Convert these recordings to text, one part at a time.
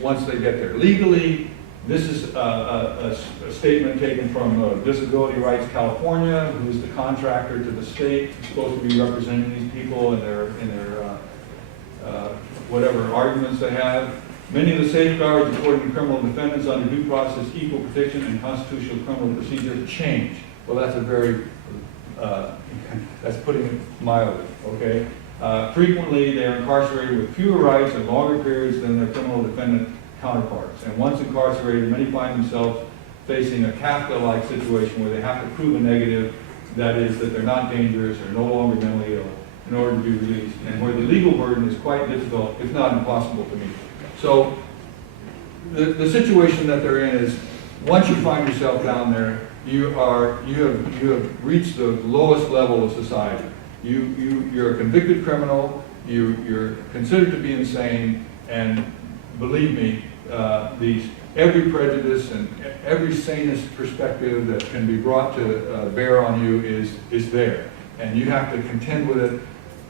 once they get there legally. This is a statement taken from Disability Rights California, who is the contractor to the state, who's supposed to be representing these people in their whatever arguments they have. Many of the safeguards according to criminal defendants under due process, equal protection, and constitutional criminal procedure change. Well, that's a very, that's putting it mildly, okay? Frequently, they are incarcerated with fewer rights and longer periods than their criminal defendant counterparts. And once incarcerated, many find themselves facing a Kafka-like situation where they have to prove a negative, that is, that they're not dangerous or no longer mentally ill in order to be released, and where the legal burden is quite difficult, if not impossible to meet. So the situation that they're in is, once you find yourself down there, you have reached the lowest level of society. You're a convicted criminal, you're considered to be insane, and believe me, every prejudice and every sanest perspective that can be brought to bear on you is there. And you have to contend with it,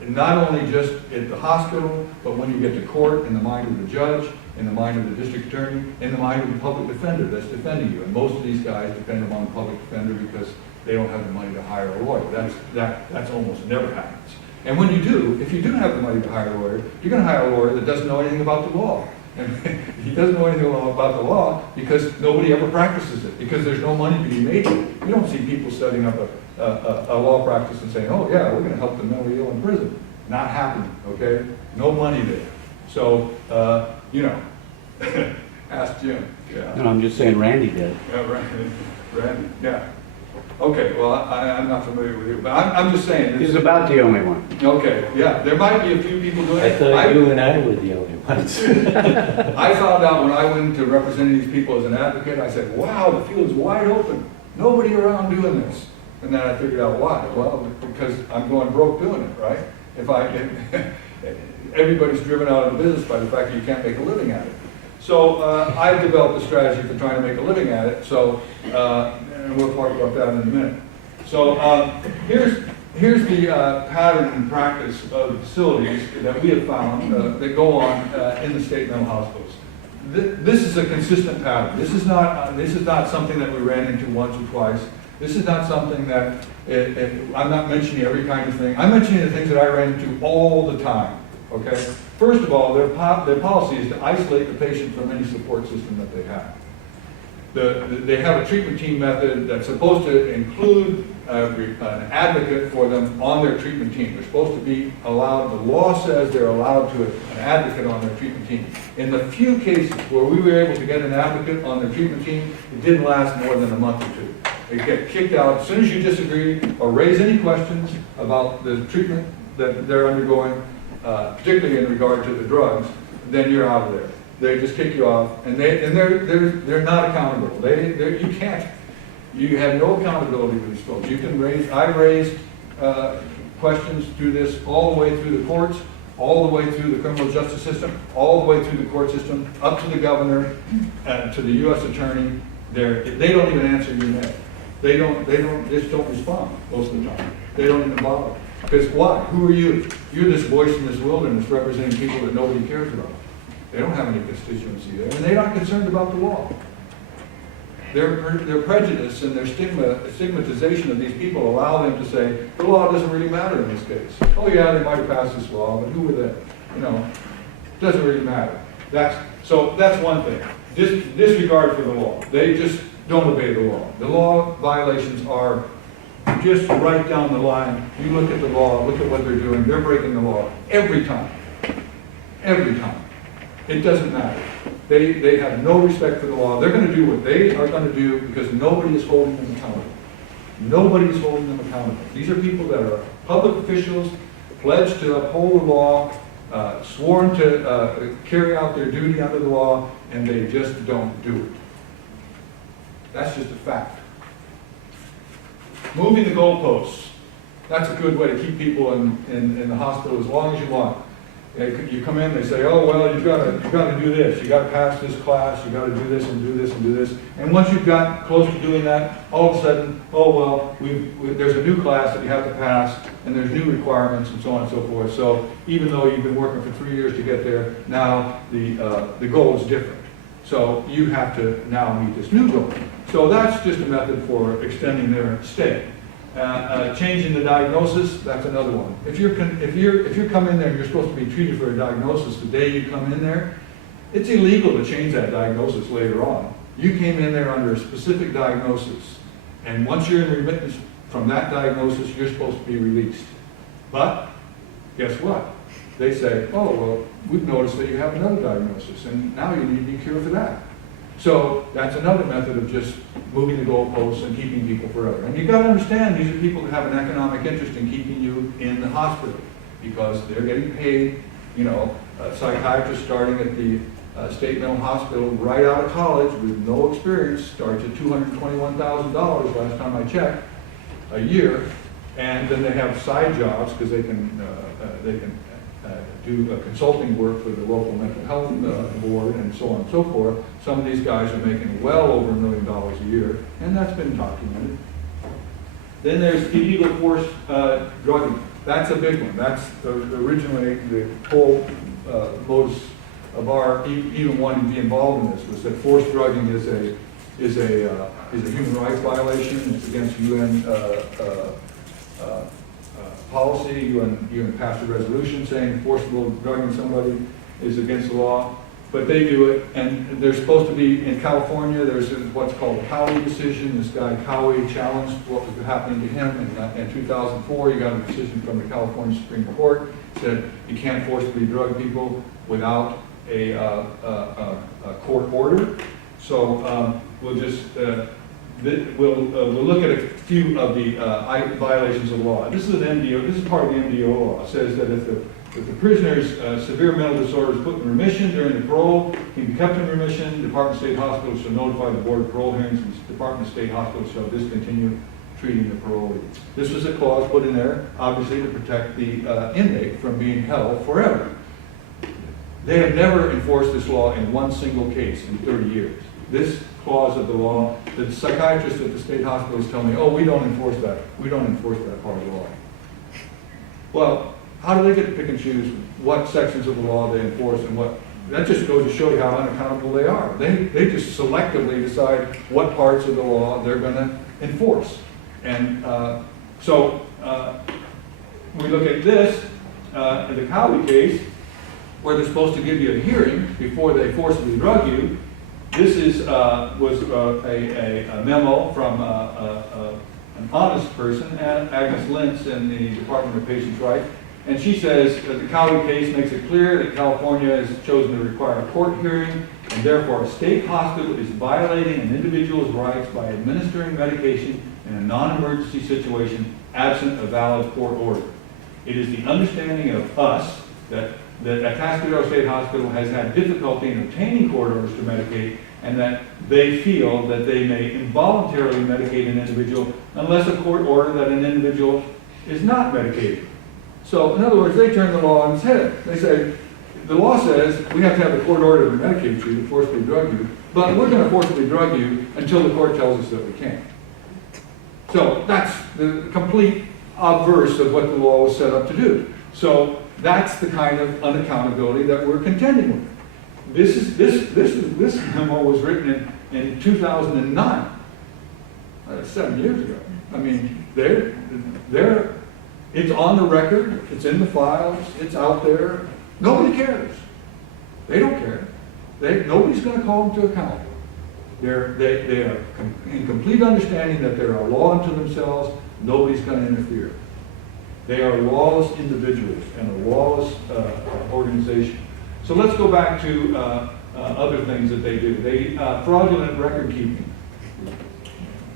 not only just at the hospital, but when you get to court, in the mind of the judge, in the mind of the district attorney, in the mind of the public defender that's defending you. And most of these guys depend upon the public defender because they don't have the money to hire a lawyer. That's almost never happens. And when you do, if you do have the money to hire a lawyer, you're going to hire a lawyer that doesn't know anything about the law. And he doesn't know anything about the law because nobody ever practices it, because there's no money being made. You don't see people setting up a law practice and saying, oh yeah, we're going to help the mentally ill in prison. Not happening, okay? No money there. So, you know, ask Jim. Yeah. No, I'm just saying Randy did. Yeah, Randy, yeah. Okay, well, I'm not familiar with you, but I'm just saying. He's about the only one. Okay, yeah, there might be a few people doing it. I thought you and I were the only ones. I found out when I went into representing these people as an advocate, I said, wow, the field's wide open. Nobody around doing this. And then I figured out why. Well, because I'm going broke doing it, right? Everybody's driven out of the business by the fact that you can't make a living at it. So I've developed a strategy for trying to make a living at it. So, and we'll talk about that in a minute. So here's the pattern and practice of the facilities that we have found that go on in the state mental hospitals. This is a consistent pattern. This is not something that we ran into once or twice. This is not something that I'm not mentioning every kind of thing. I'm mentioning the things that I ran into all the time. Okay. First of all, their policy is to isolate the patient from any support system that they have. They have a treatment team method that's supposed to include an advocate for them on their treatment team. They're supposed to be allowed, the law says they're allowed to an advocate on their treatment team. In the few cases where we were able to get an advocate on their treatment team, it didn't last more than a month or two. They get kicked out as soon as you disagree or raise any questions about the treatment that they're undergoing, particularly in regard to the drugs, then you're out of there. They just kick you off, and they're not accountable. You have no accountability with these folks. You can I've raised questions through this all the way through the courts, all the way through the criminal justice system, all the way through the court system, up to the governor, to the U.S. attorney. They don't even answer your mail. They just don't respond most of the time. They don't even bother. Because why? Who are you? You're this voice in this wilderness representing people that nobody cares about. They don't have any constituency there, and they're not concerned about the law. Their prejudice and their stigmatization of these people allow them to say, the law doesn't really matter in this case. Oh yeah, they might have passed this law, but who were they? You know, it doesn't really matter. So that's one thing. Disregard for the law. They just don't obey the law. The law violations are just right down the line. You look at the law, look at what they're doing. They're breaking the law every time. Every time. It doesn't matter. They have no respect for the law. They're going to do what they are going to do because nobody is holding them accountable. Nobody is holding them accountable. These are people that are public officials, pledged to uphold the law, sworn to carry out their duty under the law, and they just don't do it. That's just a fact. Moving the goalposts. That's a good way to keep people in the hospital as long as you want. You come in, they say, oh, well, you've got to do this. You've got to pass this class. You've got to do this and do this and do this. And once you've got close to doing that, all of a sudden, oh, well, there's a new class that you have to pass, and there's new requirements and so on and so forth. So even though you've been working for 3 years to get there, now the goal is different. So you have to now meet this new goal. So that's just a method for extending their stay. Changing the diagnosis, that's another one. If you come in there and you're supposed to be treated for a diagnosis the day you come in there, it's illegal to change that diagnosis later on. You came in there under a specific diagnosis, and once you're in remittance from that diagnosis, you're supposed to be released. But guess what? They say, oh, well, we've noticed that you have another diagnosis, and now you need to be cured for that. So that's another method of just moving the goalposts and keeping people forever. And you've got to understand, these are people that have an economic interest in keeping you in the hospital because they're getting paid. You know, a psychiatrist starting at the state mental hospital right out of college with no experience starts at $221,000 last time I checked a year, and then they have side jobs because they can do consulting work for the local mental health board and so on and so forth. Some of these guys are making well over $1 million a year, and that's been documented. Then there's illegal forced drugging. That's a big one. That's originally the whole modus of our even wanting to be involved in this was that forced drugging is a human rights violation. It's against UN policy. UN passed a resolution saying forcible drugging somebody is against the law, but they do it, and they're supposed to be in California. There's what's called a Cowie decision. This guy Cowie challenged what was happening to him in 2004. He got a decision from the California Supreme Court, said you can't forcibly drug people without a court order. So we'll just we'll look at a few of the violations of the law. This is an MDO. This is part of the MDO law. It says that if the prisoner's severe mental disorder is put in remission during the parole, he can be kept in remission. Department of State Hospital shall notify the Board of Parole Hearings, and the Department of State Hospital shall discontinue treating the parolee. This was a clause put in there, obviously, to protect the inmate from being held forever. They have never enforced this law in one single case in 30 years. This clause of the law, the psychiatrists at the state hospitals tell me, oh, we don't enforce that. We don't enforce that part of the law. Well, how do they get to pick and choose what sections of the law they enforce and what? That just goes to show you how unaccountable they are. They just selectively decide what parts of the law they're going to enforce. And so we look at this, in the Cowie case, where they're supposed to give you a hearing before they forcibly drug you. This was a memo from an honest person, Agnes Lentz, in the Department of Patients' Rights. And she says that the Cowie case makes it clear that California has chosen to require a court hearing, and therefore a state hospital is violating an individual's rights by administering medication in a non-emergency situation absent a valid court order. It is the understanding of us that Atascadero State Hospital has had difficulty in obtaining court orders to medicate, and that they feel that they may involuntarily medicate an individual unless a court order that an individual is not medicated. So, in other words, they turn the law on its head. They say, the law says we have to have a court order to medicate you, to forcibly drug you, but we're going to forcibly drug you until the court tells us that we can't. So, that's the complete obverse of what the law was set up to do. So, that's the kind of unaccountability that we're contending with. This memo was written in 2009. That's 7 years ago. I mean, it's on the record, it's in the files, it's out there. Nobody cares. They don't care. Nobody's going to call them to account. They are in complete understanding that they're a law unto themselves. Nobody's going to interfere. They are lawless individuals and a lawless organization. So let's go back to other things that they do. Fraudulent record keeping.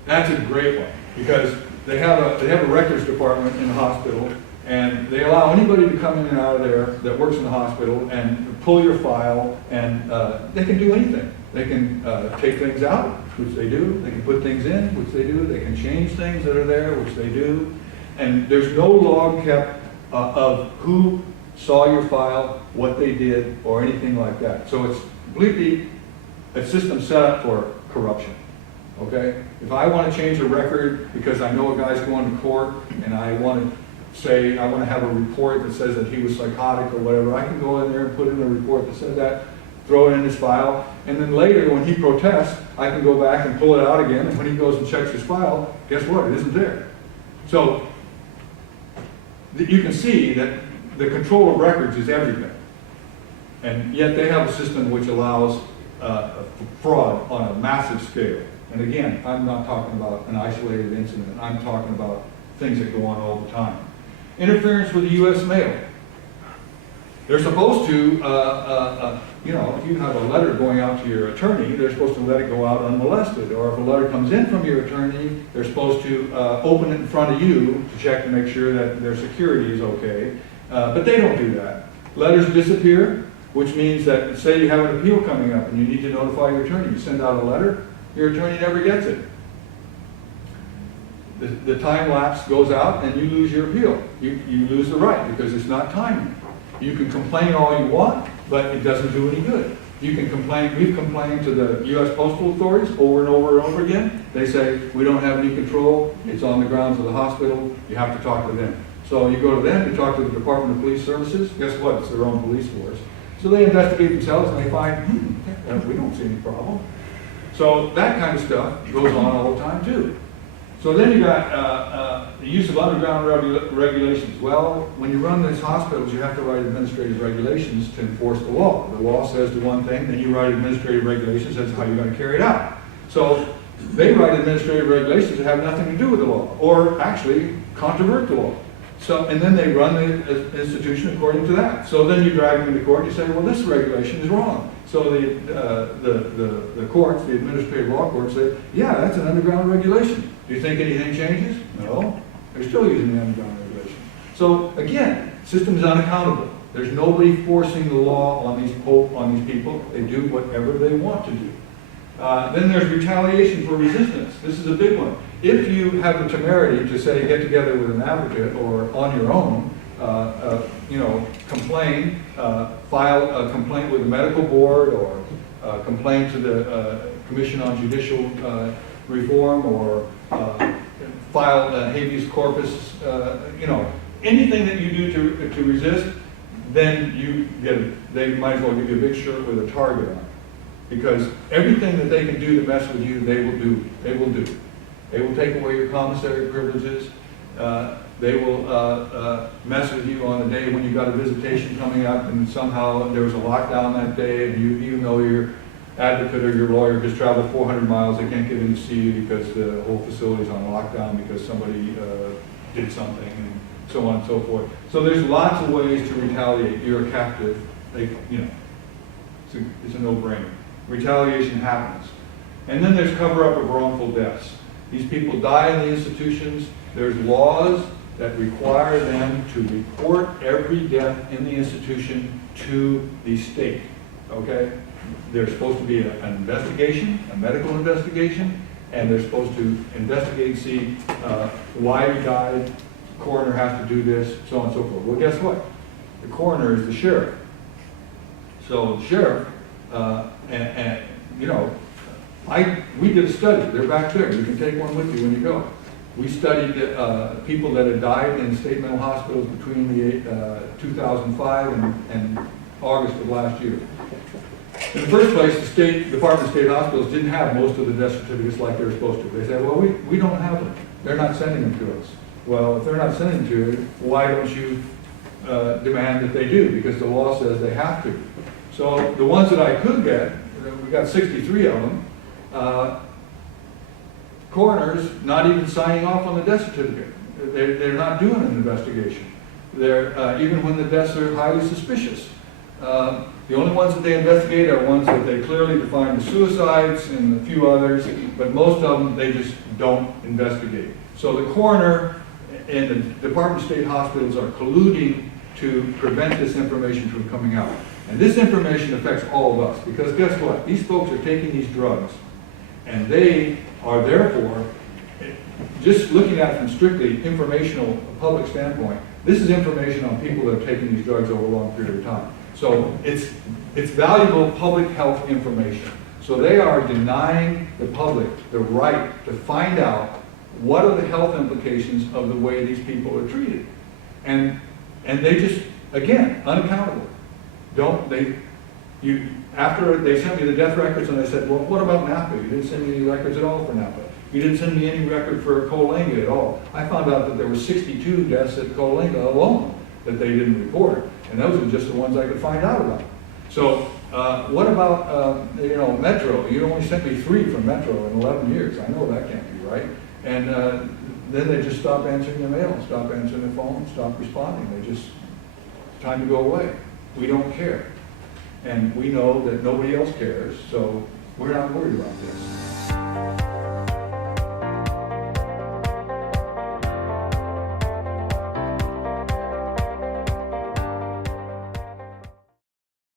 That's a great one because they have a records department in the hospital, and they allow anybody to come in and out of there that works in the hospital and pull your file, and they can do anything. They can take things out, which they do. They can put things in, which they do. They can change things that are there, which they do. And there's no log kept of who saw your file, what they did, or anything like that. So it's completely a system set up for corruption. Okay? If I want to change a record because I know a guy's going to court and I want to have a report that says that he was psychotic or whatever, I can go in there and put in a report that says that. throw it in his file, and then later when he protests, I can go back and pull it out again, and when he goes and checks his file, guess what, it isn't there. So you can see that the control of records is everything. And yet they have a system which allows fraud on a massive scale. And again, I'm not talking about an isolated incident. I'm talking about things that go on all the time. Interference with the U.S. mail. They're supposed to, you know, if you have a letter going out to your attorney, they're supposed to let it go out unmolested. Or if a letter comes in from your attorney, they're supposed to open it in front of you to check to make sure that their security is okay. But they don't do that. Letters disappear, which means that, say you have an appeal coming up and you need to notify your attorney. You send out a letter, your attorney never gets it. The time lapse goes out and you lose your appeal. You lose the right because it's not timely. You can complain all you want, but it doesn't do any good. You can complain, we've complained to the U.S. Postal Authorities over and over and over again. They say, we don't have any control, it's on the grounds of the hospital, you have to talk to them. So you go to them, you talk to the Department of Police Services, guess what, it's their own police force. So they investigate themselves and they find, we don't see any problem. So that kind of stuff goes on all the time too. So then you got the use of underground regulations. Well, when you run these hospitals, you have to write administrative regulations to enforce the law. The law says the one thing, then you write administrative regulations, that's how you're going to carry it out. So they write administrative regulations that have nothing to do with the law, or actually controvert the law. So, and then they run the institution according to that. So then you drag them into court and you say, well, this regulation is wrong. So the courts, the administrative law courts say, yeah, that's an underground regulation. Do you think anything changes? No. They're still using the underground regulation. So again, system is unaccountable. There's nobody forcing the law on these people. They do whatever they want to do. Then there's retaliation for resistance. This is a big one. If you have the temerity to say get together with an advocate or on your own, you know, complain, file a complaint with the medical board or complain to the Commission on Judicial Reform or file a habeas corpus, you know, anything that you do to resist, then you get it. They might as well give you a big shirt with a target on it. Because everything that they can do to mess with you, they will do. They will do. They will take away your commissary privileges. They will mess with you on the day when you got a visitation coming up and somehow there was a lockdown that day and you, even though your advocate or your lawyer has traveled 400 miles, they can't get in to see you because the whole facility is on lockdown because somebody did something and so on and so forth. So there's lots of ways to retaliate. You're a captive. They, you know, it's a no-brainer. Retaliation happens. And then there's cover-up of wrongful deaths. These people die in the institutions. There's laws that require them to report every death in the institution to the state, okay? There's supposed to be an investigation, a medical investigation, and they're supposed to investigate and see why he died. The coroner has to do this, so on and so forth. Well, guess what? The coroner is the sheriff. So the sheriff, and you know, we did a study. They're back there. You can take one with you when you go. We studied people that had died in state mental hospitals between the 2005 and August of last year. In the first place, the State Department of State Hospitals didn't have most of the death certificates like they were supposed to. They said, well, we don't have them. They're not sending them to us. Well, if they're not sending them to you, why don't you demand that they do? Because the law says they have to. So the ones that I could get, we got 63 of them, coroners not even signing off on the death certificate. They're not doing an investigation. They're, even when the deaths are highly suspicious. The only ones that they investigate are ones that they clearly define as suicides and a few others, but most of them they just don't investigate. So the coroner and the Department of State Hospitals are colluding to prevent this information from coming out. And this information affects all of us, because guess what? These folks are taking these drugs, and they are therefore, just looking at it from strictly informational, public standpoint, this is information on people that have taken these drugs over a long period of time. So it's valuable public health information. So they are denying the public the right to find out what are the health implications of the way these people are treated. And they just, again, unaccountable. After they sent me the death records, and I said, well, what about Napa? You didn't send me any records at all for Napa. You didn't send me any record for Coalinga at all. I found out that there were 62 deaths at Coalinga alone that they didn't report, and those are just the ones I could find out about. So what about, Metro? You only sent me 3 from Metro in 11 years. I know that can't be right. And then they just stopped answering their mail, stopped answering their phone, stopped responding. It's time to go away. We don't care. And we know that nobody else cares, so we're not worried about this.